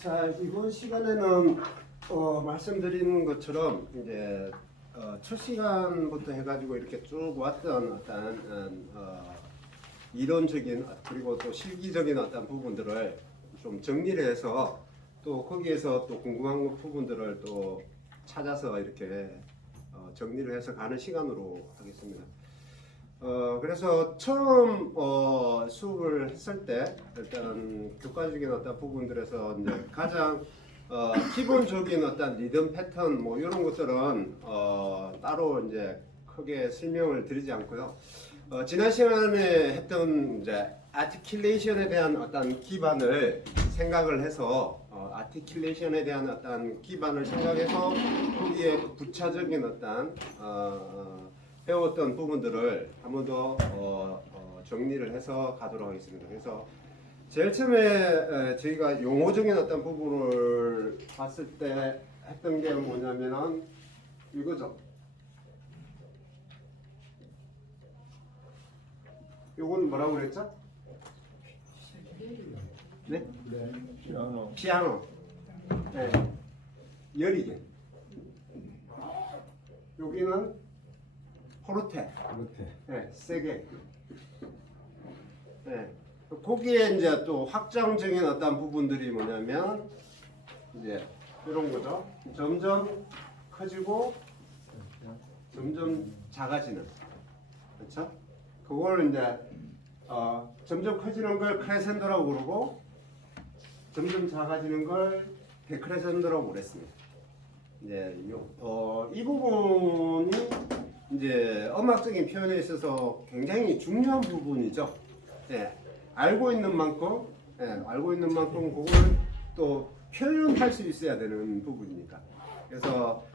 자, 이번 시간에는 말씀드린 것처럼 이제 첫 시간부터 해가지고 이렇게 쭉 왔던 어떤 이론적인 그리고 또 실기적인 어떤 부분들을 좀 정리를 해서 또 거기에서 또 궁금한 부분들을 또 찾아서 이렇게 정리를 해서 가는 시간으로 하겠습니다. 그래서 처음 수업을 했을 때 일단 교과적인 어떤 부분들에서 이제 가장 기본적인 어떤 리듬 패턴 뭐 이런 것들은 따로 이제 크게 설명을 드리지 않고요. 지난 시간에 했던 이제 아티큘레이션에 대한 어떤 기반을 생각을 해서 아티큘레이션에 대한 어떤 기반을 생각해서 거기에 부차적인 어떤 배웠던 부분들을 한 번 더 정리를 해서 가도록 하겠습니다. 그래서 제일 처음에 저희가 용어적인 어떤 부분을 봤을 때 했던 게 뭐냐면은 이거죠. 이건 뭐라고 그랬죠? 네? 피아노. 피아노. 네. 여리게. 여기는 포르테. 네, 세게. 네. 거기에 이제 또 확장적인 어떤 부분들이 뭐냐면 이제 이런 거죠. 점점 커지고 점점 작아지는. 그렇죠? 그걸 이제 점점 커지는 걸 크레센도라고 그러고 점점 작아지는 걸 데크레센도라고 그랬습니다. 이제 이 부분이 이제 음악적인 표현에 있어서 굉장히 중요한 부분이죠. 예, 알고 있는 만큼 그걸 또 표현할 수 있어야 되는 부분이니까. 그래서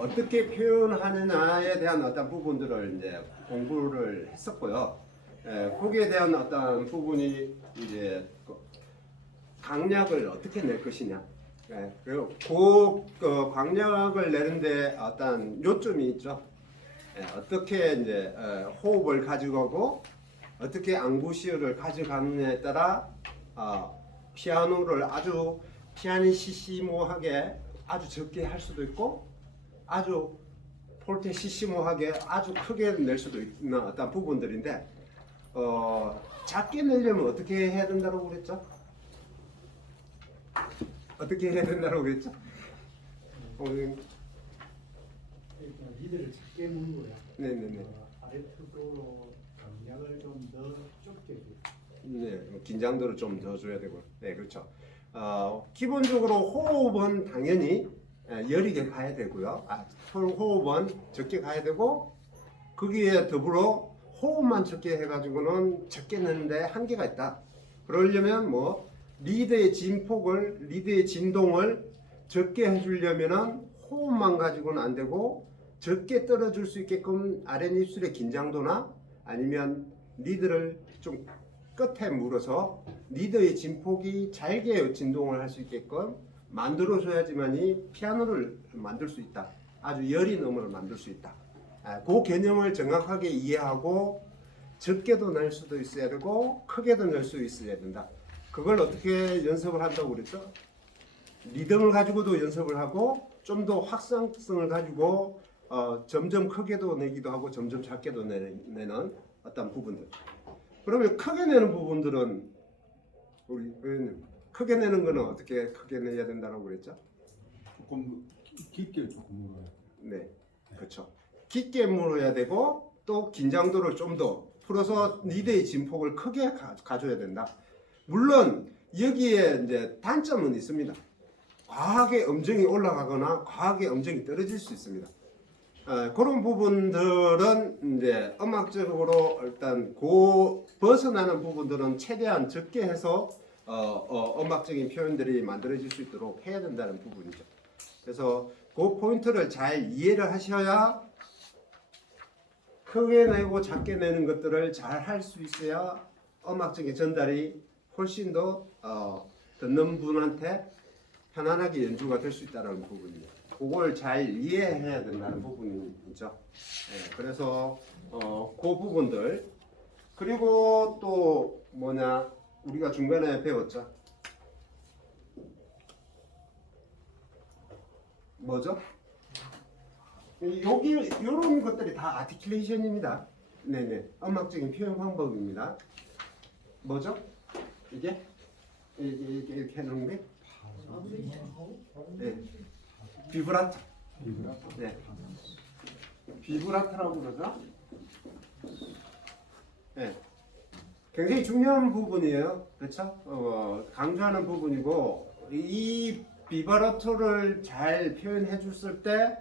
어떻게 표현하느냐에 대한 어떤 부분들을 이제 공부를 했었고요. 예, 거기에 대한 어떤 부분이 이제 강약을 어떻게 낼 것이냐. 예, 그리고 그 강약을 내는데 어떤 요점이 있죠. 예, 어떻게 이제 호흡을 가져가고 어떻게 앙부시어를 가져가느냐에 따라 피아노를 아주 피아니시시모하게 아주 적게 할 수도 있고 아주 폴테시시모하게 아주 크게 낼 수도 있는 어떤 부분들인데 작게 내려면 어떻게 해야 된다고 그랬죠? 어떻게 해야 된다고 그랬죠? 리드를 작게 문 거야. 네네네. 아래쪽으로 강약을 좀 더 좁게 줘. 네, 긴장도를 좀 더 줘야 되고, 네, 그렇죠. 기본적으로 호흡은 당연히 여리게 가야 되고요. 호흡은 적게 가야 되고, 거기에 더불어 호흡만 적게 해가지고는 적게 내는데 한계가 있다. 그러려면 뭐 리드의 진동을 적게 해주려면은 호흡만 가지고는 안 되고 적게 떨어질 수 있게끔 아랫입술의 긴장도나 아니면 리드를 좀 끝에 물어서 리드의 진폭이 잘게 진동을 할 수 있게끔 만들어줘야지만이 피아노를 만들 수 있다. 아주 여린 음을 만들 수 있다. 그 개념을 정확하게 이해하고 적게도 낼 수도 있어야 되고 크게도 낼 수 있어야 된다. 그걸 어떻게 연습을 한다고 그랬죠? 리듬을 가지고도 연습을 하고 좀 더 확장성을 가지고 점점 크게도 내기도 하고 점점 작게도 내는 어떤 부분들. 그러면 크게 내는 부분들은 우리 의원님 크게 내는 거는 어떻게 크게 내야 된다고 그랬죠? 조금 깊게 조금 물어요. 네, 그렇죠. 깊게 물어야 되고 또 긴장도를 좀 더 풀어서 리드의 진폭을 크게 가져야 된다. 물론 여기에 이제 단점은 있습니다. 과하게 음정이 올라가거나 과하게 음정이 떨어질 수 있습니다. 그런 부분들은 이제 음악적으로 일단 벗어나는 부분들은 최대한 적게 해서 음악적인 표현들이 만들어질 수 있도록 해야 된다는 부분이죠. 그래서 그 포인트를 잘 이해를 하셔야 크게 내고 작게 내는 것들을 잘 할 수 있어야 음악적인 전달이 훨씬 더 듣는 분한테 편안하게 연주가 될 수 있다는 부분이에요. 그걸 잘 이해해야 된다는 부분이죠. 네, 그래서 그 부분들 그리고 또 뭐냐 우리가 중간에 배웠죠. 뭐죠? 여기 이런 것들이 다 아티큘레이션입니다. 네네, 음악적인 표현 방법입니다. 뭐죠? 이게 이렇게 하는 게 네. 비브라토. 네. 비브라토라고 그러죠. 네. 굉장히 중요한 부분이에요. 그렇죠? 강조하는 부분이고 이 비브라토를 잘 표현해 줬을 때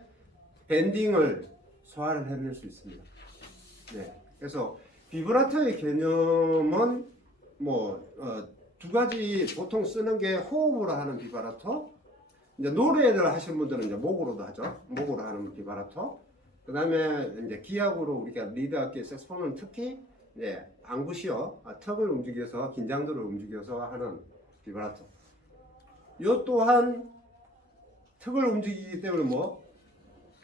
밴딩을 소화를 해낼 수 있습니다. 네. 그래서 비브라토의 개념은 두 가지 보통 쓰는 게 호흡으로 하는 비브라토. 이제 노래를 하시는 분들은 이제 목으로도 하죠. 목으로 하는 비브라토. 그 다음에 이제 기악으로 우리가 리드악기 색소폰은 특히 이제 앙구시어, 턱을 움직여서 긴장도를 움직여서 하는 비브라토. 요 또한 턱을 움직이기 때문에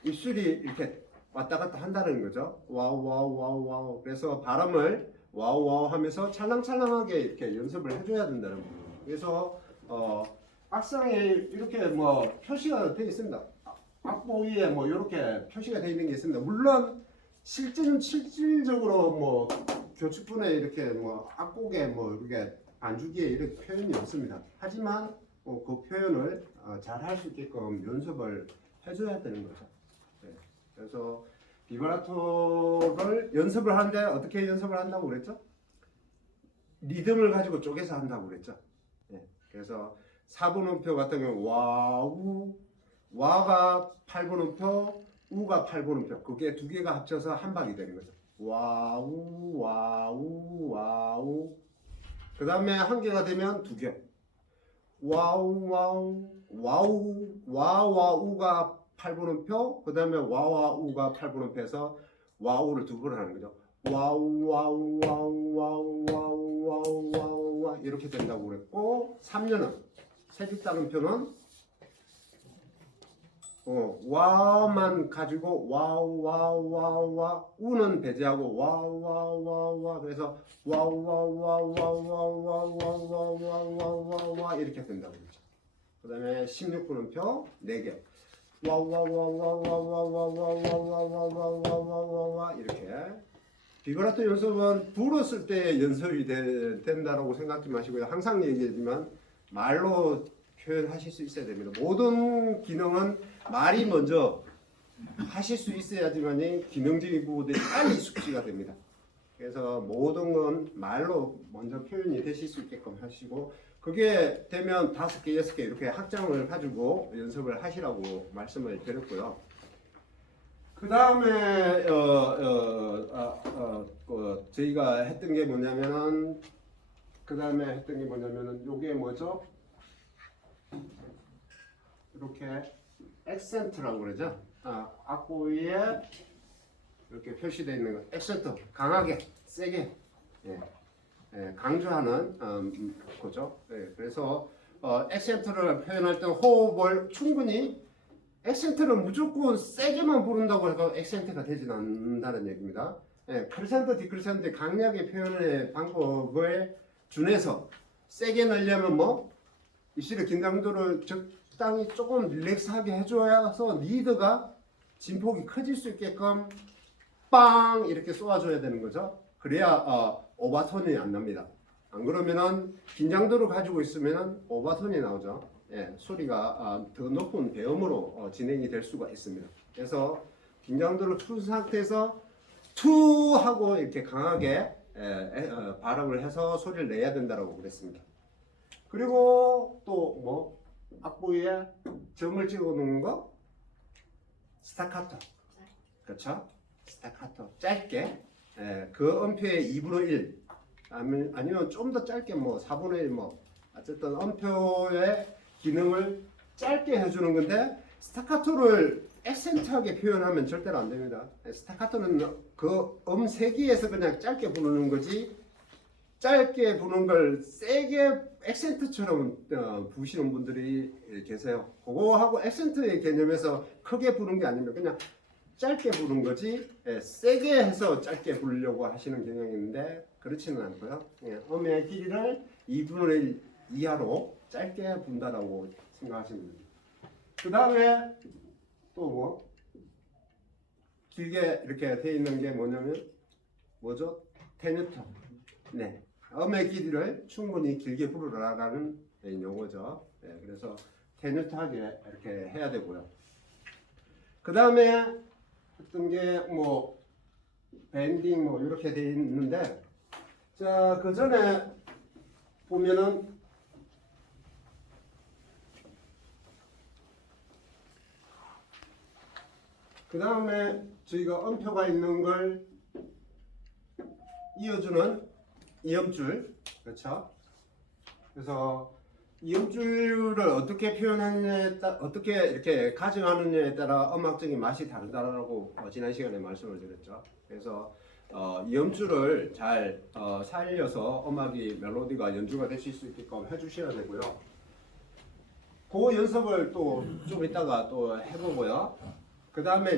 입술이 이렇게 왔다 갔다 한다는 거죠. 와우 와우 와우 와우. 그래서 발음을 와우 와우 하면서 찰랑찰랑하게 이렇게 연습을 해줘야 된다는 거예요. 그래서 악상에 이렇게 표시가 되어 있습니다. 악보 위에 이렇게 표시가 되어 있는 게 있습니다. 물론 실질적으로 교측분에 이렇게 악곡에 이렇게 반주기에 이렇게 표현이 없습니다. 하지만 그 표현을 잘 할 수 있게끔 연습을 해줘야 되는 거죠. 네. 그래서 비브라토를 연습을 하는데 어떻게 연습을 한다고 그랬죠? 리듬을 가지고 쪼개서 한다고 그랬죠. 네. 그래서 4분음표 같은 경우 와우, 와가 8분음표, 우가 8분음표. 그게 두 개가 합쳐서 한 박이 되는 거죠. 와우, 와우, 와우. 그 다음에 한 개가 되면 두 개. 와우, 와우, 와우, 와와 우가 8분음표. 그 다음에 와와 우가 8분음표에서 와우를 두 번 하는 거죠. 와우, 와우, 와우, 와우, 와우, 와우, 와우, 와 이렇게 된다고 그랬고, 3년은 세집단음표는 와만 가지고 와우 와우 와우 와 우는 배제하고 와우 와우 와우 와 그래서 와우 와우 와우 와우 와우 와우 와우 와우 와우 와우 와 이렇게 된다고 그러죠. 그다음에 16분음표 4개 와우 와우 와우 와우 와우 와우 와우 와우 와우 와우 와우 와 이렇게. 비브라토 연습은 불었을 때 연습이 된다라고 생각하지 마시고요. 항상 얘기하지만 말로 표현하실 수 있어야 됩니다. 모든 기능은 말이 먼저 하실 수 있어야지만 기능적인 부분들이 빨리 숙지가 됩니다. 그래서 모든 건 말로 먼저 표현이 되실 수 있게끔 하시고 그게 되면 5개, 6개 이렇게 학장을 가지고 연습을 하시라고 말씀을 드렸고요. 그 다음에 저희가 했던 게 뭐냐면은 요게 뭐죠? 이렇게 액센트라고 그러죠. 악보 위에 이렇게 표시되어 있는 거. 액센트 강하게 세게 강조하는 거죠. 그래서 액센트를 표현할 때 호흡을 충분히 액센트를 무조건 세게만 부른다고 해서 액센트가 되진 않는다는 얘기입니다. 크리센트, 디크리센트 강약의 표현의 방법에 준해서 세게 넣으려면 입술의 긴장도를 적당히 조금 릴렉스하게 해줘서 리드가 진폭이 커질 수 있게끔 빵 이렇게 쏘아줘야 되는 거죠. 그래야 오바톤이 안 납니다. 안 그러면은 긴장도를 가지고 있으면 오바톤이 나오죠. 소리가 더 높은 배음으로 진행이 될 수가 있습니다. 그래서 긴장도를 푼 상태에서 투 하고 이렇게 강하게 발음을 해서 소리를 내야 된다고 그랬습니다. 그리고 또 악보 위에 점을 찍어 놓은 거 스타카토. 그렇죠? 스타카토 짧게 그 음표의 2분의 1 아니면 좀 더 짧게 4분의 1 어쨌든 음표의 기능을 짧게 해주는 건데 스타카토를 액센트하게 표현하면 절대로 안 됩니다. 스타카토는 그 3개에서 그냥 짧게 부르는 거지 짧게 부는 걸 세게 액센트처럼 부시는 분들이 계세요. 그거하고 액센트의 개념에서 크게 부는 게 아니면 그냥 짧게 부는 거지 세게 해서 짧게 부르려고 하시는 경향이 있는데 그렇지는 않고요. 음의 길이를 2분의 1 이하로 짧게 분다라고 생각하시면 됩니다. 그 다음에 또 뭐 길게 이렇게 돼 있는 게 뭐냐면 뭐죠? 테뉴터. 네. 음의 길이를 충분히 길게 부르라는 용어죠. 네, 그래서 테뉴트하게 이렇게 해야 되고요. 그 다음에 어떤 게 뭐 밴딩 뭐 이렇게 돼 있는데, 자, 그 전에 보면은 그 다음에 저희가 음표가 있는 걸 이어주는 이음줄, 그렇죠? 그래서 이음줄을 어떻게 표현하느냐에 따라, 어떻게 이렇게 가정하느냐에 따라 음악적인 맛이 다르다라고 지난 시간에 말씀을 드렸죠. 그래서 이음줄을 잘 살려서 음악이 멜로디가 연주가 되실 수 있게끔 해주셔야 되고요. 그 연습을 또 좀 이따가 또 해보고요. 그 다음에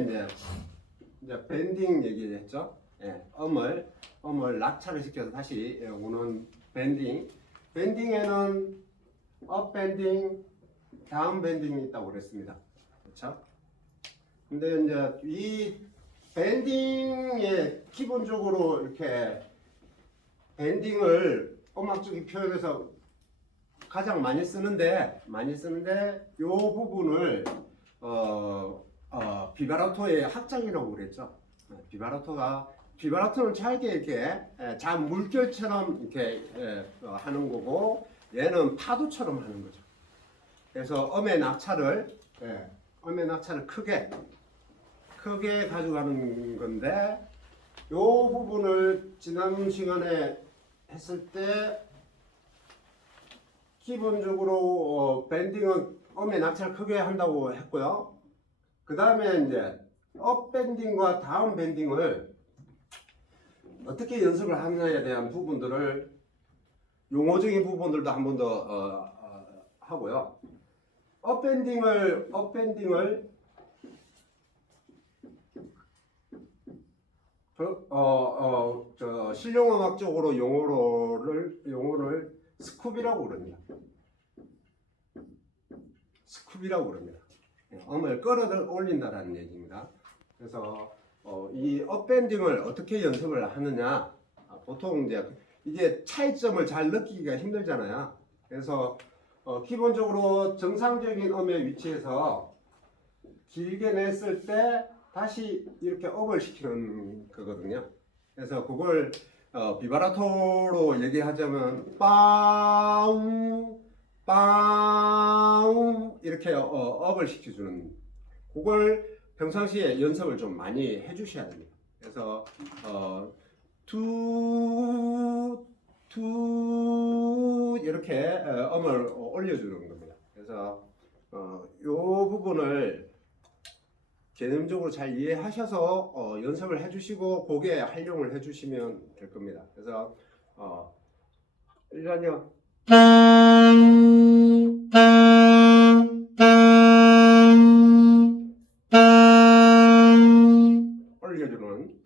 이제 밴딩 얘기했죠. 예, 음을 낙차를 시켜서 다시 오는 밴딩. 밴딩에는 업 밴딩, 다운 밴딩이 있다고 그랬습니다. 그렇죠? 근데 이제 이 밴딩에 기본적으로 이렇게 밴딩을 음악적인 표현에서 가장 많이 쓰는데 요 부분을 비바라토의 학장이라고 그랬죠. 비바라토는 잘게 이렇게 잔 물결처럼 이렇게 하는 거고, 얘는 파도처럼 하는 거죠. 그래서 음의 낙차를 크게 가져가는 건데, 요 부분을 지난 시간에 했을 때 기본적으로 밴딩은 음의 낙차를 크게 한다고 했고요. 그 다음에 이제 업 밴딩과 다운 밴딩을 어떻게 연습을 하느냐에 대한 부분들을, 용어적인 부분들도 한 번 더 하고요. 업 밴딩을 실용음악적으로 용어를 스쿱이라고 그럽니다. 스쿱이라고 그럽니다. 음을 끌어올린다라는 얘기입니다. 그래서 이 업밴딩을 어떻게 연습을 하느냐, 보통 이제 이게 차이점을 잘 느끼기가 힘들잖아요. 그래서 기본적으로 정상적인 음의 위치에서 길게 냈을 때 다시 이렇게 업을 시키는 거거든요. 그래서 그걸 비바라토로 얘기하자면 빵 이렇게 업을 시켜주는, 그걸 평상시에 연습을 좀 많이 해주셔야 됩니다. 그래서 투 이렇게 음을 올려주는 겁니다. 그래서 요 부분을 개념적으로 잘 이해하셔서 연습을 해주시고 곡에 활용을 해주시면 될 겁니다. 그래서 일단요. 올려주는,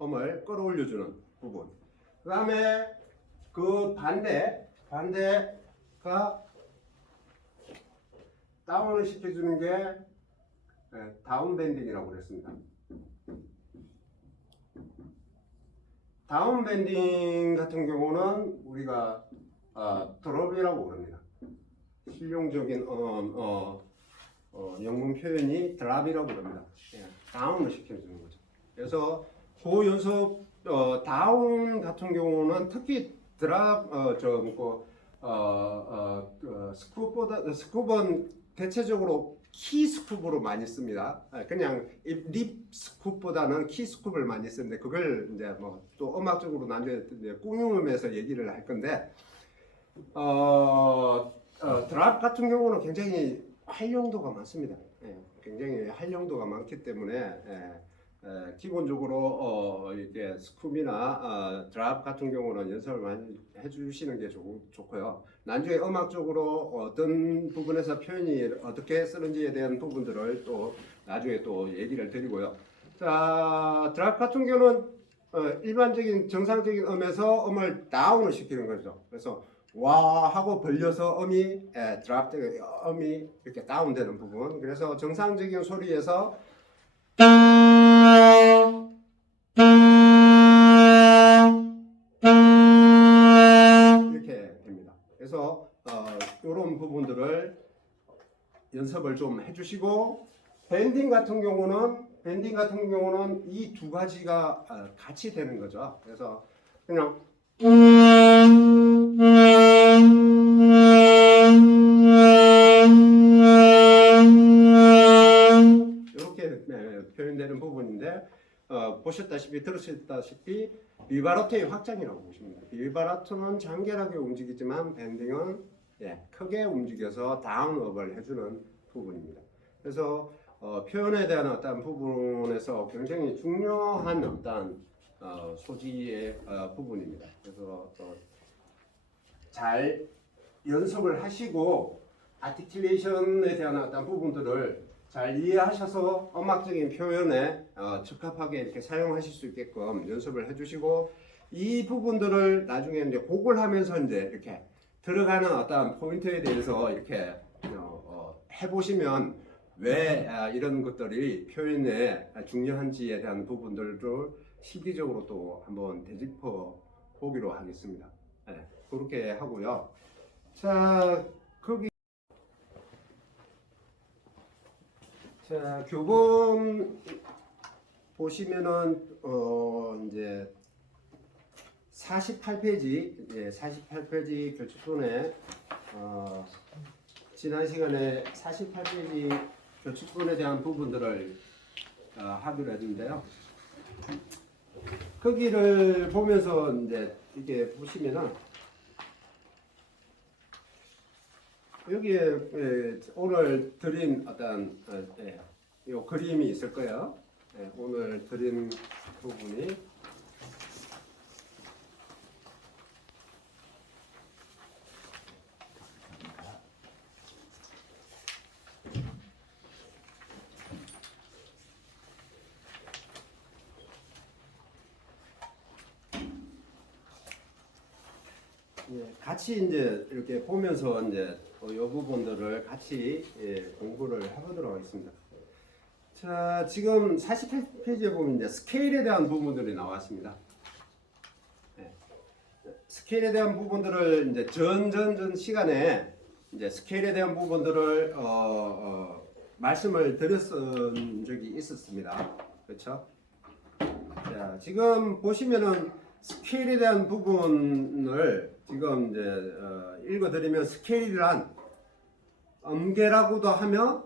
음을 끌어올려주는 부분. 그 다음에 그 반대가 다운을 시켜주는 게 다운 밴딩이라고 그랬습니다. 다운 밴딩 같은 경우는 우리가 드롭이라고 그럽니다. 실용적인 영문 표현이 드랍이라고 그럽니다. 다운을 시켜주는 거죠. 그래서 그 연습 다운 같은 경우는 특히 드랍 스쿱은 대체적으로 키 스쿱으로 많이 씁니다. 그냥 립 스쿱보다는 키 스쿱을 많이 쓰는데, 그걸 이제 뭐 또 음악적으로 나중에 꾸밈에서 얘기를 할 건데, 드랍 같은 경우는 굉장히 활용도가 많습니다. 굉장히 활용도가 많기 때문에 기본적으로 이렇게 스쿱이나 드랍 같은 경우는 연습을 많이 해주시는 게 좋고요. 나중에 음악적으로 어떤 부분에서 표현이 어떻게 쓰는지에 대한 부분들을 또 나중에 또 얘기를 드리고요. 자, 드랍 같은 경우는 일반적인 정상적인 음에서 음을 다운을 시키는 거죠. 그래서 와 하고 벌려서 음이 드랍 음이 이렇게 다운되는 부분. 그래서 정상적인 소리에서 이렇게 됩니다. 그래서 이런 부분들을 연습을 좀 해주시고 밴딩 같은 경우는 이 두 가지가 같이 되는 거죠. 그래서 그냥 이렇게 표현되는 부분인데 들으셨다시피 비바라토의 확장이라고 보시면 돼요. 비바라토는 장결하게 움직이지만 밴딩은 크게 움직여서 다운업을 해주는 부분입니다. 그래서 표현에 대한 어떤 부분에서 굉장히 중요한 어떤 소지의 부분입니다. 그래서 잘 연습을 하시고 아티큘레이션에 대한 어떤 부분들을 잘 이해하셔서 음악적인 표현에 적합하게 이렇게 사용하실 수 있게끔 연습을 해주시고 이 부분들을 나중에 이제 곡을 하면서 이제 이렇게 들어가는 어떤 포인트에 대해서 이렇게 해보시면 왜 이런 것들이 표현에 중요한지에 대한 부분들을 실기적으로 또 한번 되짚어 보기로 하겠습니다. 네, 그렇게 하고요. 자, 교본 보시면은 이제 48페이지, 48페이지 교칙본에 지난 시간에 48페이지 교칙본에 대한 부분들을 하기로 했는데요. 거기를 보면서 이제 이렇게 보시면은 여기에 오늘 드린 어떤 이 그림이 있을 거예요. 오늘 드린 부분이 같이 이제 이렇게 보면서 이제 이 부분들을 같이 공부를 해보도록 하겠습니다. 자, 지금 48페이지에 보면 이제 스케일에 대한 부분들이 나왔습니다. 스케일에 대한 부분들을 이제 전 시간에 이제 스케일에 대한 부분들을 말씀을 드렸던 적이 있었습니다. 그렇죠? 자, 지금 보시면은 스케일에 대한 부분을 지금 이제 읽어드리면 스케일이란 음계라고도 하며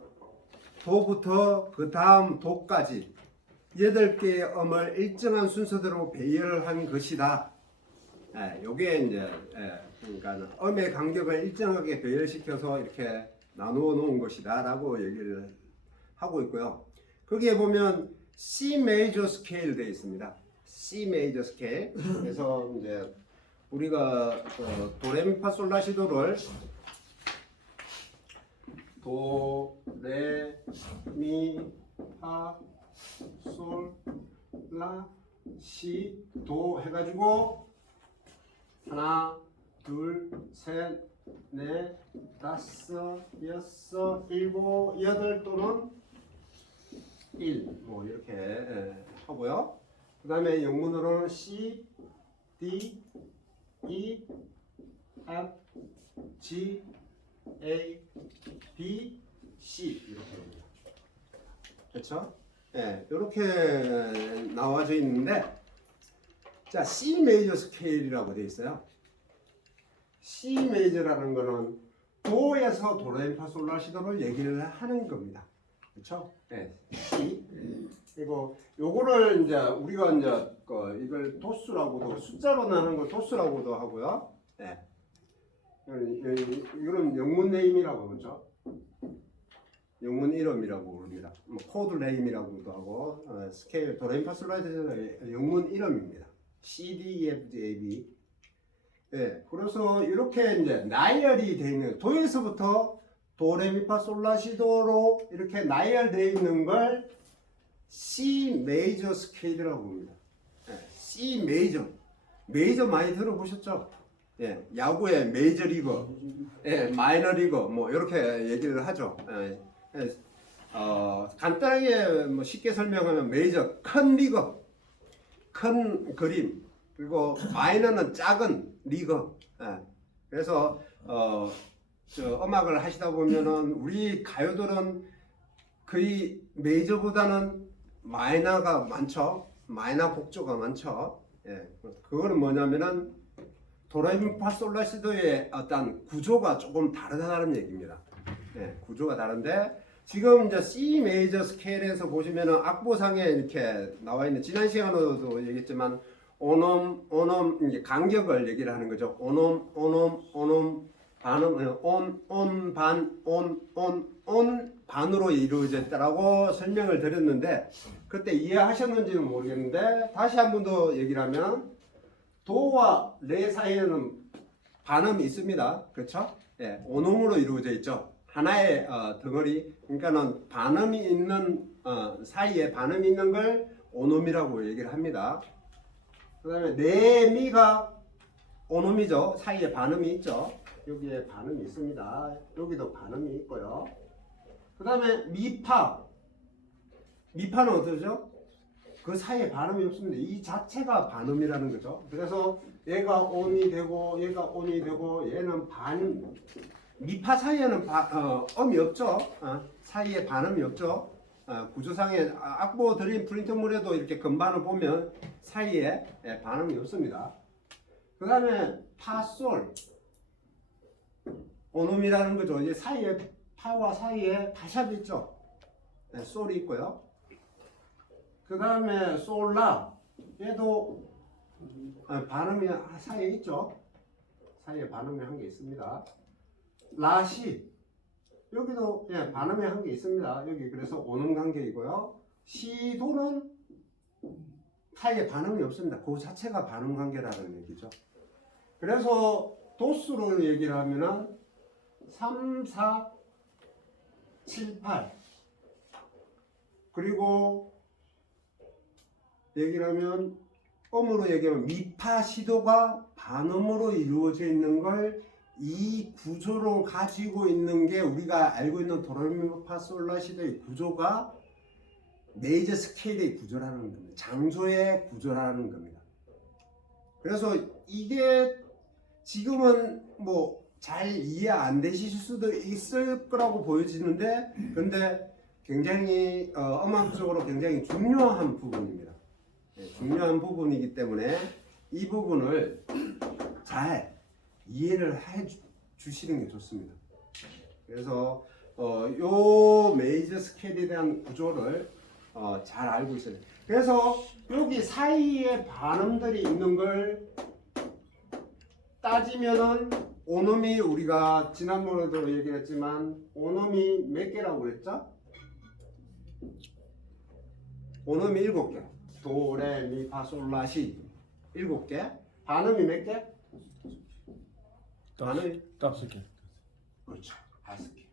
도부터 그 다음 도까지 8개의 음을 일정한 순서대로 배열한 것이다. 요게 이제 그러니까 음의 간격을 일정하게 배열시켜서 이렇게 나누어 놓은 것이다 라고 얘기를 하고 있고요. 거기에 보면 C 메이저 스케일 되어 있습니다. C 메이저 스케일. 그래서 이제 우리가 도레미파솔라시도를 도, 레, 미, 파, 솔, 라, 시, 도 해가지고 하나, 둘, 셋, 넷, 다섯, 여섯, 일곱, 여덟 또는 1 뭐 이렇게 하고요. 그 다음에 영문으로는 C, D, E, F, G, A, B, C 이렇게 됩니다. 그렇죠? 이렇게 나와져 있는데, 자, C 메이저 스케일이라고 되어 있어요. C 메이저라는 거는 도에서 도레미파솔라시도를 얘기를 하는 겁니다. 그렇죠? C. 그리고 요거를 이제 우리가 이제 이걸 도수라고도 숫자로 나눈 걸 도수라고도 하고요. 이거는 영문 네임이라고 그러죠. 영문 이름이라고 부릅니다. 코드 네임이라고도 하고 스케일 도레미파솔라시도의 영문 이름입니다. C, D, E, F, G, A, B. 그래서 이렇게 이제 나열이 되어 있는 도에서부터 도레미파솔라시도로 이렇게 나열되어 있는 걸 C 메이저 스케일이라고 합니다. C 메이저. 메이저 많이 들어보셨죠? 예, 야구의 메이저리그, 예, 마이너리그 뭐 이렇게 얘기를 하죠. 예, 예, 간단하게 뭐 쉽게 설명하면 메이저 큰 리그, 큰 그림, 그리고 마이너는 작은 리그. 예, 그래서 저 음악을 하시다 보면은 우리 가요들은 거의 메이저보다는 마이너가 많죠. 마이너 곡조가 많죠. 예, 그거는 뭐냐면은 도레미파솔라시도의 어떤 구조가 조금 다르다는 얘기입니다. 예, 구조가 다른데 지금 이제 C 메이저 스케일에서 보시면은 악보상에 이렇게 나와 있는 지난 시간에도 얘기했지만 온음 이제 간격을 얘기를 하는 거죠. 온음 반음 온 반으로 이루어졌다라고 설명을 드렸는데 그때 이해하셨는지는 모르겠는데 다시 한 번 더 얘기를 하면 도와 레 사이에는 반음이 있습니다. 그렇죠? 예, 온음으로 이루어져 있죠. 하나의 덩어리, 그러니까는 반음이 있는 사이에 반음이 있는 걸 온음이라고 얘기를 합니다. 그다음에 레 미가 온음이죠. 사이에 반음이 있죠. 여기에 반음이 있습니다. 여기도 반음이 있고요. 그다음에 미파는 어떠죠? 그 사이에 반음이 없습니다. 이 자체가 반음이라는 거죠. 그래서 얘가 온이 되고 얘가 온이 되고 얘는 미파 사이에는 음이 없죠. 사이에 반음이 없죠. 구조상에 악보 드린 프린트물에도 이렇게 금반을 보면 사이에 반음이 없습니다. 그 다음에 파솔 온음이라는 거죠. 이제 사이에 파와 사이에 파샵이 있죠. 솔이 있고요. 그 다음에 솔라 얘도 반음이 사이에 있죠. 사이에 반음이 한 개 있습니다. 라시 여기도 반음이 한 개 있습니다. 여기 그래서 온음 관계이고요. 시도는 사이에 반음이 없습니다. 그 자체가 반음 관계라는 얘기죠. 그래서 도수로 얘기를 하면은 3, 4, 7, 8 그리고 얘기를 하면 음으로 얘기하면 미파 시도가 반음으로 이루어져 있는 걸 이 구조로 가지고 있는 게 우리가 알고 있는 도레미파솔라시도의 구조가 메이저 스케일의 구조라는 겁니다. 장조의 구조라는 겁니다. 그래서 이게 지금은 뭐 잘 이해 안 되실 수도 있을 거라고 보여지는데 근데 굉장히 음악적으로 굉장히 중요한 부분입니다. 중요한 부분이기 때문에 이 부분을 잘 이해를 해 주시는 게 좋습니다. 그래서 요 메이저 스케일에 대한 구조를 잘 알고 있어야 돼요. 그래서 여기 사이에 반음들이 있는 걸 따지면은 온음이 우리가 지난번에도 얘기를 했지만 온음이 몇 개라고 그랬죠? 온음이 7개. 도, 레, 미, 파, 솔, 라, 시 7개. 반음이 몇 개? 반음이 5개. 그렇죠. 5개.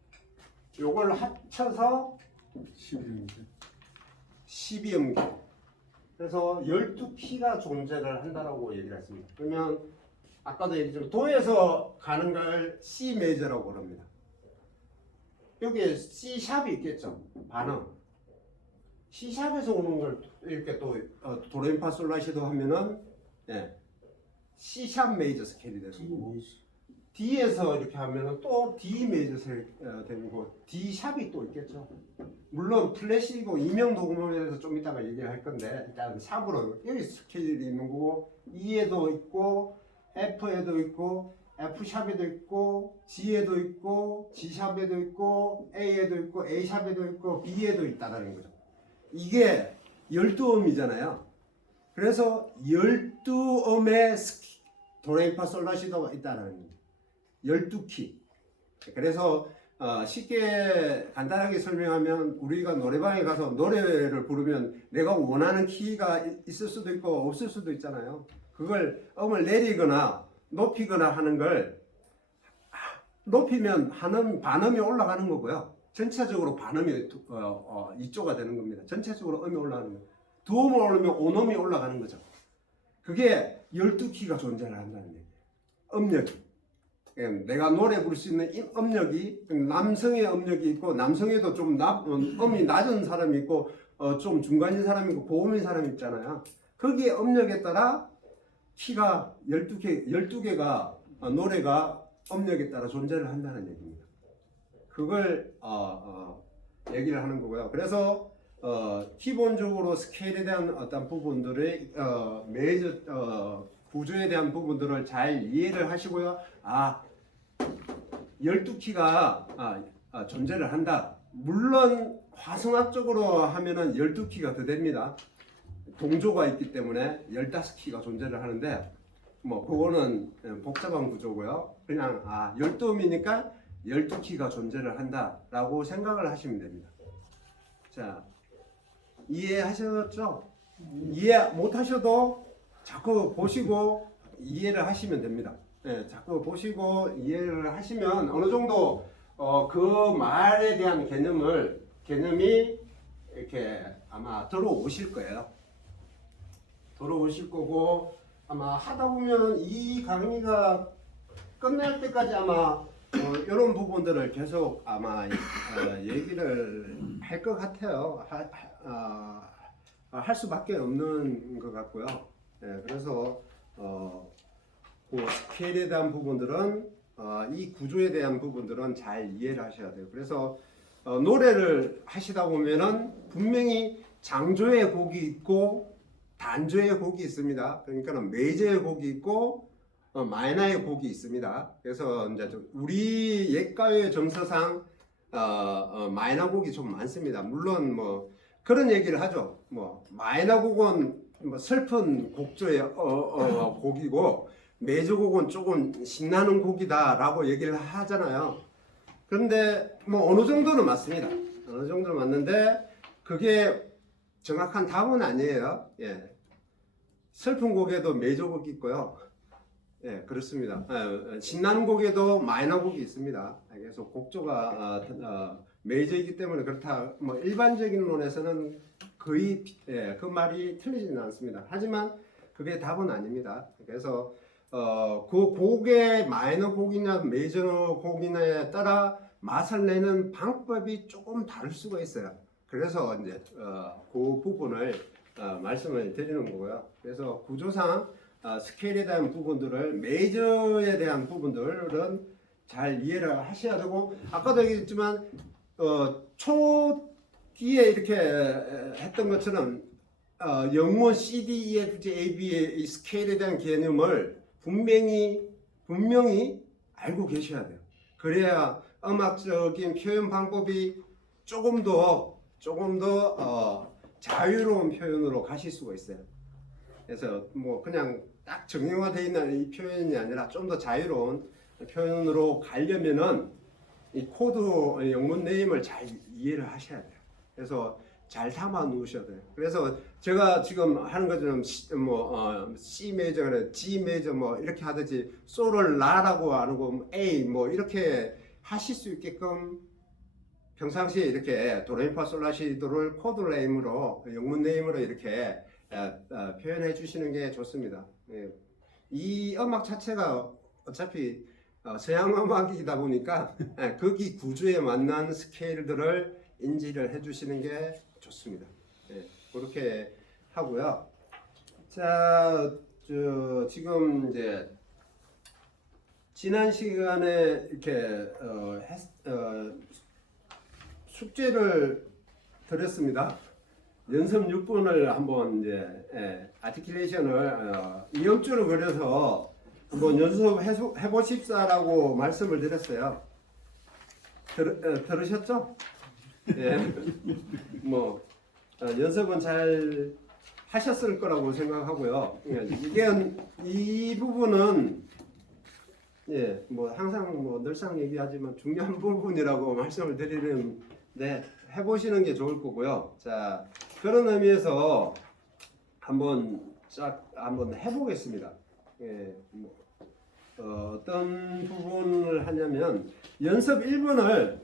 요걸 합쳐서 12음계. 그래서 12키가 존재를 한다라고 얘기를 했습니다. 그러면 아까도 얘기했지만 도에서 가는 걸 C 메이저라고 그럽니다. 여기에 C 샵이 있겠죠. 반음. C 샵에서 오는 걸 이렇게 또 도레미파솔라시도 하면은 C 샵 메이저 스케일이 되는 거고 D에서 이렇게 하면은 또 D 메이저 되는 거고 D 샵이 또 있겠죠. 물론 플래시고 이명 도금에 대해서 좀 이따가 얘기를 할 건데 일단 샵으로 여기 스케일이 있는 거고 E에도 있고 F에도 있고 F 샵에도 있고 G에도 있고 G 샵에도 있고 A에도 있고 A 샵에도 있고 B에도 있다라는 거죠. 이게 12음이잖아요. 그래서 12음의 도레미파솔라시도가 있다는 겁니다. 12키. 그래서 쉽게 간단하게 설명하면 우리가 노래방에 가서 노래를 부르면 내가 원하는 키가 있을 수도 있고 없을 수도 있잖아요. 그걸 음을 내리거나 높이거나 하는 걸 높이면 반음이 올라가는 거고요. 전체적으로 반음이 이쪽가 되는 겁니다. 전체적으로 음이 올라가는 거예요. 두 음을 올리면 온음이 올라가는 거죠. 그게 12키가 존재를 한다는 얘기예요. 음력, 내가 노래 부를 수 있는 음력이 남성의 음력이 있고 남성에도 좀 음이 낮은 사람이 있고 좀 중간인 사람이 있고 고음인 사람이 있잖아요. 거기에 음력에 따라 키가 12개가 노래가 음력에 따라 존재를 한다는 얘기입니다. 그걸 얘기를 하는 거고요. 그래서 기본적으로 스케일에 대한 어떤 부분들의 메이저 구조에 대한 부분들을 잘 이해를 하시고요. 12키가 존재를 한다. 물론 화성학적으로 하면은 12키가 더 됩니다. 동조가 있기 때문에 15키가 존재를 하는데 뭐 그거는 복잡한 구조고요. 그냥 12음이니까 12키가 존재를 한다라고 생각을 하시면 됩니다. 자, 이해하셨죠? 이해 못하셔도 자꾸 보시고 이해를 하시면 됩니다. 자꾸 보시고 이해를 하시면 어느 정도 그 말에 대한 개념이 이렇게 아마 들어오실 거예요. 들어오실 거고 아마 하다 보면 이 강의가 끝날 때까지 아마 이런 부분들을 계속 아마 얘기를 할 것 같아요. 할 수밖에 없는 것 같고요. 그래서 그 스케일에 대한 부분들은 이 구조에 대한 부분들은 잘 이해를 하셔야 돼요. 그래서 노래를 하시다 보면은 분명히 장조의 곡이 있고 단조의 곡이 있습니다. 그러니까는 메이저의 곡이 있고 마이너의 곡이 있습니다. 그래서 이제 우리 옛가요의 정서상 마이너 곡이 좀 많습니다. 물론 뭐 그런 얘기를 하죠. 뭐 마이너 곡은 뭐 슬픈 곡조의 곡이고 메이저 곡은 조금 신나는 곡이다라고 얘기를 하잖아요. 그런데 뭐 어느 정도는 맞습니다. 어느 정도는 맞는데 그게 정확한 답은 아니에요. 슬픈 곡에도 메이저 곡이 있고요. 그렇습니다. 신나는 곡에도 마이너 곡이 있습니다. 그래서 곡조가 메이저이기 때문에 그렇다. 뭐 일반적인 논에서는 거의 그 말이 틀리지는 않습니다. 하지만 그게 답은 아닙니다. 그래서 그 곡의 마이너 곡이냐 메이저 곡이냐에 따라 맛을 내는 방법이 조금 다를 수가 있어요. 그래서 이제 그 부분을 말씀을 드리는 거고요. 그래서 구조상 스케일에 대한 부분들을 메이저에 대한 부분들은 잘 이해를 하셔야 되고 아까도 얘기했지만 초기에 이렇게 했던 것처럼 영문 C, D, E, F, G, A, B의 이 스케일에 대한 개념을 분명히 알고 계셔야 돼요. 그래야 음악적인 표현 방법이 조금 더 자유로운 표현으로 가실 수가 있어요. 그래서 뭐 그냥 딱 정형화되어 있는 이 표현이 아니라 좀 더 자유로운 표현으로 가려면은 이 코드 영문 네임을 잘 이해를 하셔야 돼요. 그래서 잘 담아 놓으셔야 돼요. 그래서 제가 지금 하는 것처럼 C 메이저, G 메이저 뭐 이렇게 하듯이 소를 라라고 안 하고 A 뭐 이렇게 하실 수 있게끔 평상시에 이렇게 도레미파솔라시도를 코드 네임으로 영문 네임으로 이렇게 표현해 주시는 게 좋습니다. 이 음악 자체가 어차피 서양 음악이다 보니까 거기 구조에 맞는 스케일들을 인지를 해 주시는 게 좋습니다. 그렇게 하고요. 자, 지금 이제 지난 시간에 이렇게 숙제를 드렸습니다. 연습 6분을 한번 이제 아티큘레이션을 이음줄을 그려서 한번 연습해 보십사라고 말씀을 드렸어요. 들으셨죠? 뭐 연습은 잘 하셨을 거라고 생각하고요. 이 부분은 뭐 항상 뭐 늘상 얘기하지만 중요한 부분이라고 말씀을 드리는데 해보시는 게 좋을 거고요. 자, 그런 의미에서 한번 해보겠습니다. 어떤 부분을 하냐면 연습 1번을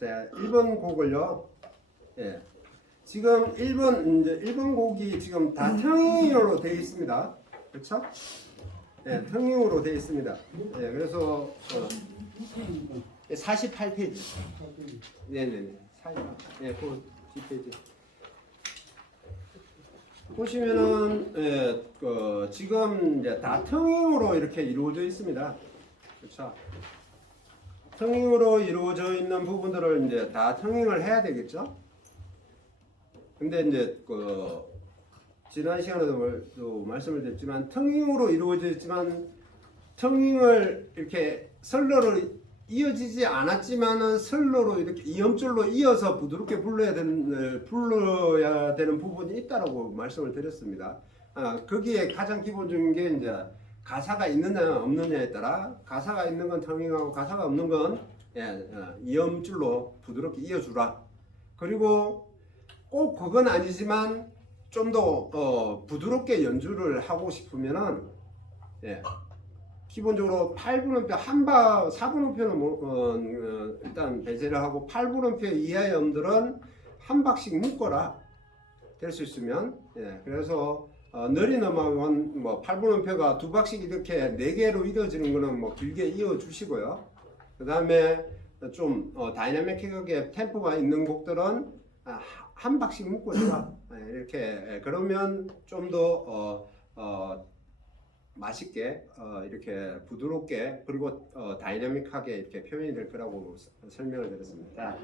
자 1번 곡을요. 지금 1번 곡이 지금 다 평행으로 되어 있습니다. 그렇죠? 예, 텅잉으로 되어 있습니다. 예, 그래서 48페이지. 네네네. 48. 예, 그 뒷페이지. 보시면은 지금 이제 다 텅잉으로 이렇게 이루어져 있습니다. 그렇죠? 텅잉으로 이루어져 있는 부분들을 이제 다 텅잉을 해야 되겠죠? 근데 이제 지난 시간에도 말씀을 드렸지만 텅잉으로 이루어져 있지만 텅잉을 이렇게 선로로 이어지지 않았지만은 선로로 이렇게 이음줄로 이어서 부드럽게 불러야 되는 부분이 있다라고 말씀을 드렸습니다. 거기에 가장 기본적인 게 이제 가사가 있느냐 없느냐에 따라 가사가 있는 건 텅잉하고 가사가 없는 건 이음줄로 부드럽게 이어주라. 그리고 꼭 그건 아니지만 좀 더 부드럽게 연주를 하고 싶으면은 기본적으로 8분음표 4분음표는 일단 배제를 하고 8분음표 이하의 음들은 한 박씩 묶어라. 될 수 있으면 그래서 느린 음악은 뭐 8분음표가 두 박씩 이렇게 4개로 이어지는 거는 뭐 길게 이어 주시고요. 그 다음에 좀 다이나믹하게 템포가 있는 곡들은 한 박씩 묶어줘라. 이렇게 그러면 좀 더 맛있게 이렇게 부드럽게 그리고 다이나믹하게 이렇게 표현이 될 거라고 설명을 드렸습니다.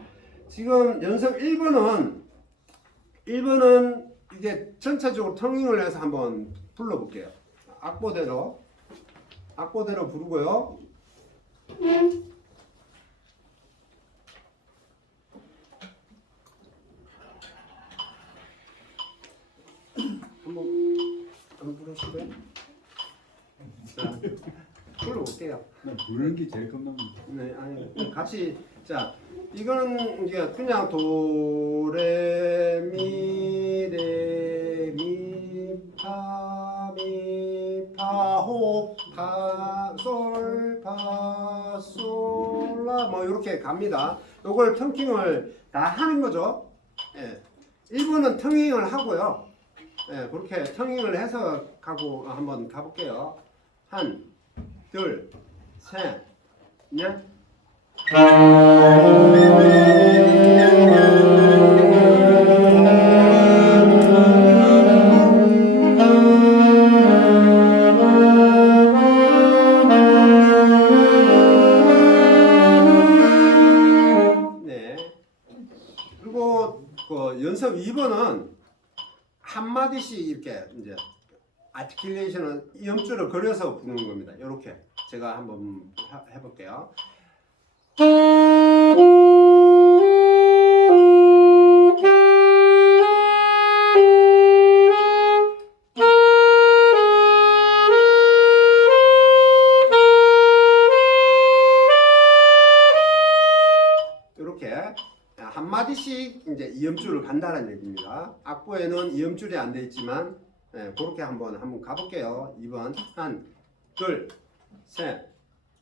지금 연습 1번은 이게 전체적으로 텅잉을 해서 한번 불러볼게요. 악보대로 부르고요. 한번 부르시고요. 자, 불러볼게요. 부르는 게 제일 겁납니다. 네, 아니 같이 자 이거는 이제 그냥 도레미레미파미파호파솔파솔라 뭐 이렇게 갑니다. 요걸 텅킹을 다 하는 거죠. 1번은 텅잉을 하고요. 그렇게 텅잉을 해서 가고 한번 가볼게요. 한, 둘, 셋, 넷. 네. 그리고 연습 2번은 한 마디씩 이렇게 이제 아티큘레이션은 이음줄을 그려서 부르는 겁니다. 이렇게 제가 한번 해볼게요. 이렇게 한 마디씩 이제 이음줄을 간다는 얘기입니다. 악보에는 이음줄이 안 돼 있지만 그렇게 한번 가볼게요. 2번 한, 둘, 셋,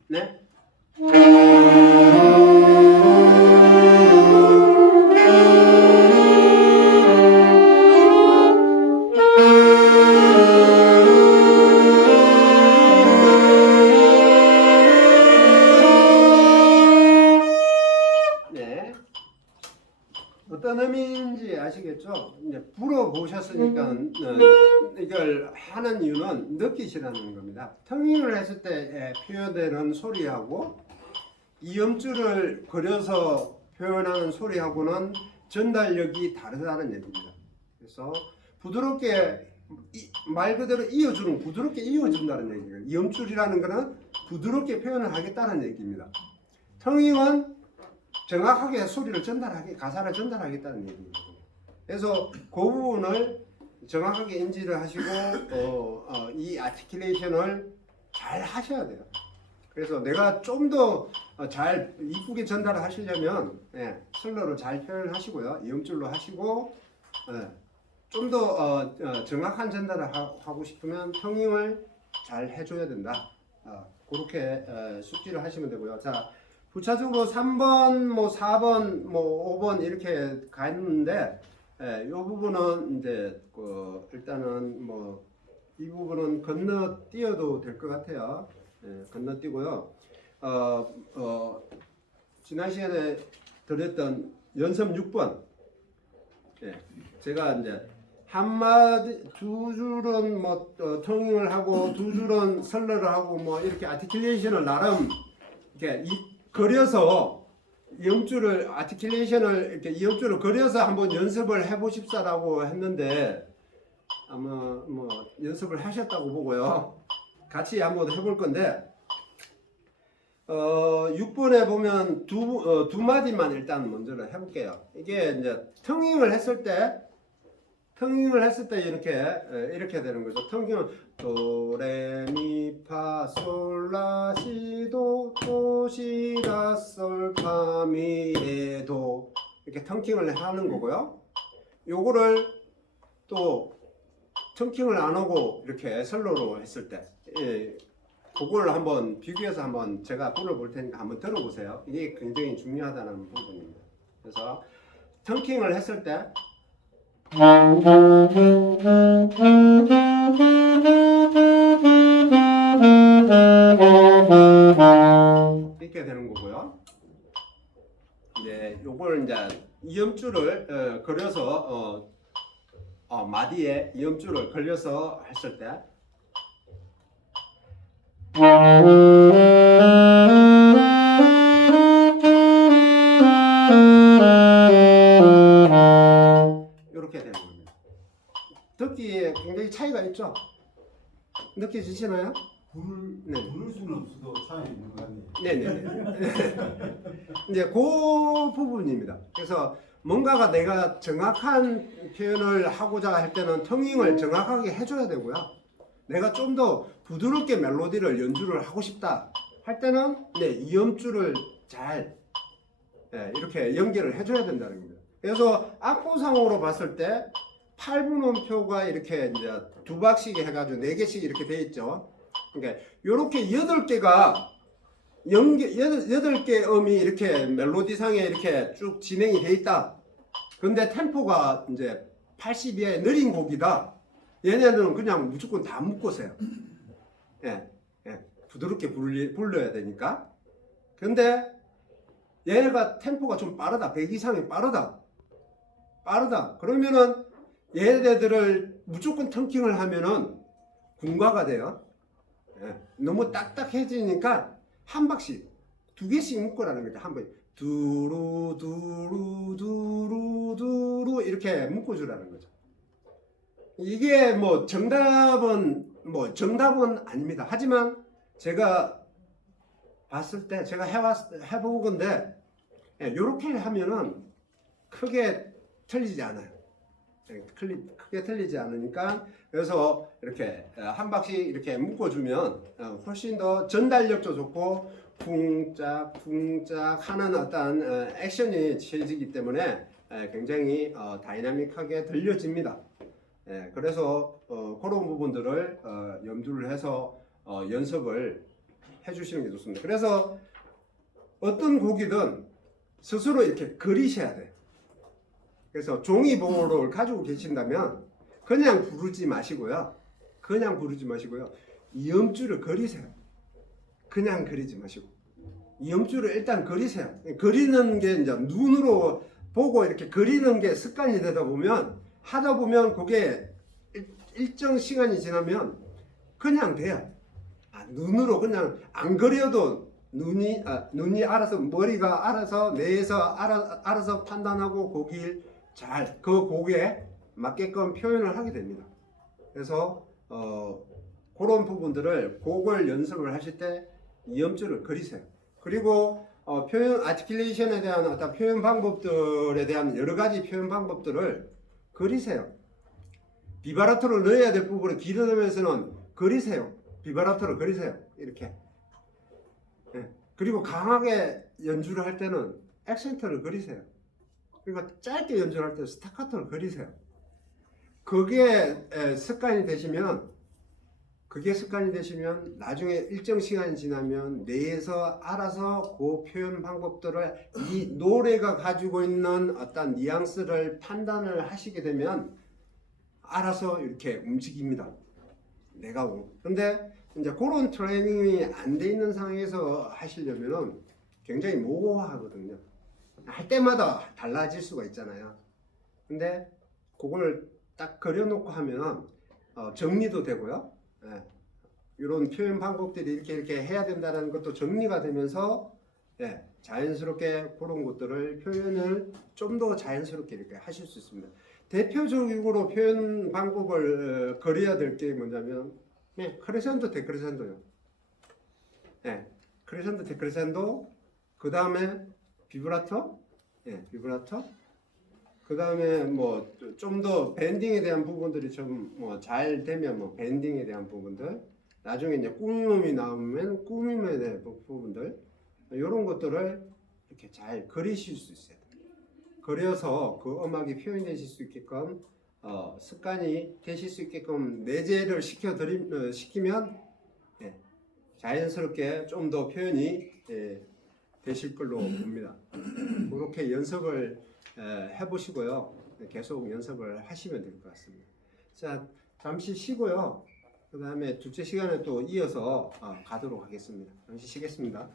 넷. 네. 어떤 의미인지 아시겠죠? 이제 불어보셨으니까 이걸 하는 이유는 느끼시라는 겁니다. 텅잉을 했을 때 표현되는 소리하고 이음줄을 그려서 표현하는 소리하고는 전달력이 다르다는 얘기입니다. 그래서 부드럽게 말 그대로 이어주는 부드럽게 이어준다는 얘기예요. 이음줄이라는 것은 부드럽게 표현을 하겠다는 얘기입니다. 텅잉은 정확하게 소리를 전달하게 가사를 전달하겠다는 얘기입니다. 그래서 그 부분을 정확하게 인지를 하시고 이 아티큘레이션을 잘 하셔야 돼요. 그래서 내가 좀 더 잘 이쁘게 전달을 하시려면 슬러를 잘 표현하시고요. 이음줄로 하시고 좀 더 정확한 전달을 하고 싶으면 텅잉을 잘 해줘야 된다. 그렇게 숙지를 하시면 되고요. 자, 부차적으로 3번, 뭐 4번, 뭐 5번 이렇게 가있는데 이 부분은 이제 일단은 뭐 이 부분은 건너뛰어도 될 것 같아요. 예, 건너뛰고요. 지난 시간에 드렸던 연습 6번. 예, 제가 이제 한마디 두 줄은 뭐 통잉을 하고 두 줄은 설러를 하고 뭐 이렇게 아티큘레이션을 나름 이렇게 그려서 이음줄을 아티큘레이션을 이렇게 이음줄을 그려서 한번 연습을 해보십사라고 했는데 아마 뭐 연습을 하셨다고 보고요. 같이 한번 해볼 건데 6번에 보면 두 마디만 일단 먼저 해볼게요. 이게 이제 텅잉을 했을 때 이렇게 되는 거죠. 텅잉은 도레미파솔라시도 도시라솔파미에도 이렇게 텅킹을 하는 거고요. 요거를 또 텅킹을 안 하고 이렇게 설로로 했을 때 그걸 한번 비교해서 한번 제가 불러볼 테니까 한번 들어보세요. 이게 굉장히 중요하다는 부분입니다. 그래서 텅킹을 했을 때 이렇게 되는 거고요. 이제 요걸 이제 이음줄을 그려서 마디에 이음줄을 걸려서 했을 때 이렇게 되는 겁니다. 듣기에 굉장히 차이가 있죠? 느껴지시나요? 부를 수는 없어도 차이 있는 거 같네요. 네네. 이제 그 부분입니다. 그래서 뭔가가 내가 정확한 표현을 하고자 할 때는 텅잉을 정확하게 해줘야 되고요. 내가 좀 더 부드럽게 멜로디를 연주를 하고 싶다 할 때는 이음줄을 잘 이렇게 연결을 해줘야 된다는 겁니다. 그래서 악보상으로 봤을 때 8분음표가 이렇게 이제 두 박씩 해가지고 4개씩 이렇게 돼 있죠. 그러니까 이렇게 8개가 8개 음이 이렇게 멜로디상에 이렇게 쭉 진행이 돼 있다. 근데 템포가 이제 80의 느린 곡이다. 얘네들은 그냥 무조건 다 묶으세요. 부드럽게 불러야 되니까. 근데 얘네가 템포가 좀 빠르다. 100 이상이 빠르다. 그러면은 얘네들을 무조건 텅킹을 하면은 군가가 돼요. 너무 딱딱해지니까 한 박씩 2개씩 묶으라는 거죠. 한 번 두루 두루 두루 두루 이렇게 묶어주라는 거죠. 이게 뭐 정답은 아닙니다. 하지만 제가 봤을 때 제가 해보고 건데 이렇게 하면은 크게 틀리지 않아요. 크게 틀리지 않으니까 그래서 이렇게 한 박씩 이렇게 묶어주면 훨씬 더 전달력도 좋고 쿵짝 하는 어떤 액션이 취해지기 때문에 굉장히 다이나믹하게 들려집니다. 그래서 그런 부분들을 염두를 해서 연습을 해주시는 게 좋습니다. 그래서 어떤 곡이든 스스로 이렇게 그리셔야 돼요. 그래서 종이보를 가지고 계신다면 그냥 부르지 마시고요. 이음줄을 그리세요. 그냥 그리지 마시고 이음줄을 일단 그리세요. 그리는 게 이제 눈으로 보고 이렇게 그리는 게 습관이 되다 보면 하다 보면 그게 일정 시간이 지나면 그냥 돼요. 눈으로 그냥 안 그려도 눈이 알아서 머리가 알아서 뇌에서 알아서 판단하고 그 곡에 맞게끔 표현을 하게 됩니다. 그래서 그런 부분들을 곡을 연습을 하실 때 이음줄을 그리세요. 그리고 표현 아티큘레이션에 대한 어떤 표현 방법들에 대한 여러 가지 표현 방법들을 그리세요. 비바라토를 넣어야 될 부분을 길어내면서는 그리세요. 비바라토를 그리세요. 이렇게. 그리고 강하게 연주를 할 때는 액센트를 그리세요. 그리고 짧게 연주를 할 때 스타카토를 그리세요. 그게 습관이 되시면 나중에 일정 시간이 지나면 뇌에서 알아서 그 표현 방법들을 이 노래가 가지고 있는 어떤 뉘앙스를 판단을 하시게 되면 알아서 이렇게 움직입니다. 근데 이제 그런 트레이닝이 안 돼 있는 상황에서 하시려면은 굉장히 모호하거든요. 할 때마다 달라질 수가 있잖아요. 근데 그걸 딱 그려놓고 하면 정리도 되고요. 예, 이런 표현 방법들이 이렇게 해야 된다는 것도 정리가 되면서 예, 자연스럽게 그런 것들을 표현을 좀 더 자연스럽게 이렇게 하실 수 있습니다. 대표적으로 표현 방법을 그려야 될 게 뭐냐면 크레센도 데크레센도요. 예, 크레센도 데크레센도 그 다음에 비브라토, 비브라토. 그 다음에 뭐 좀 더 밴딩에 대한 부분들이 좀 뭐 잘 되면 뭐 밴딩에 대한 부분들, 나중에 이제 꾸밈음이 나오면 꾸밈에 대한 부분들, 이런 것들을 이렇게 잘 그리실 수 있어요. 그려서 그 음악이 표현되실 수 있게끔 습관이 되실 수 있게끔 내재를 시키면 자연스럽게 좀 더 표현이 되실 걸로 봅니다. 그렇게 연습을 해보시고요. 계속 연습을 하시면 될 것 같습니다. 자, 잠시 쉬고요. 그 다음에 둘째 시간에 또 이어서 가도록 하겠습니다. 잠시 쉬겠습니다.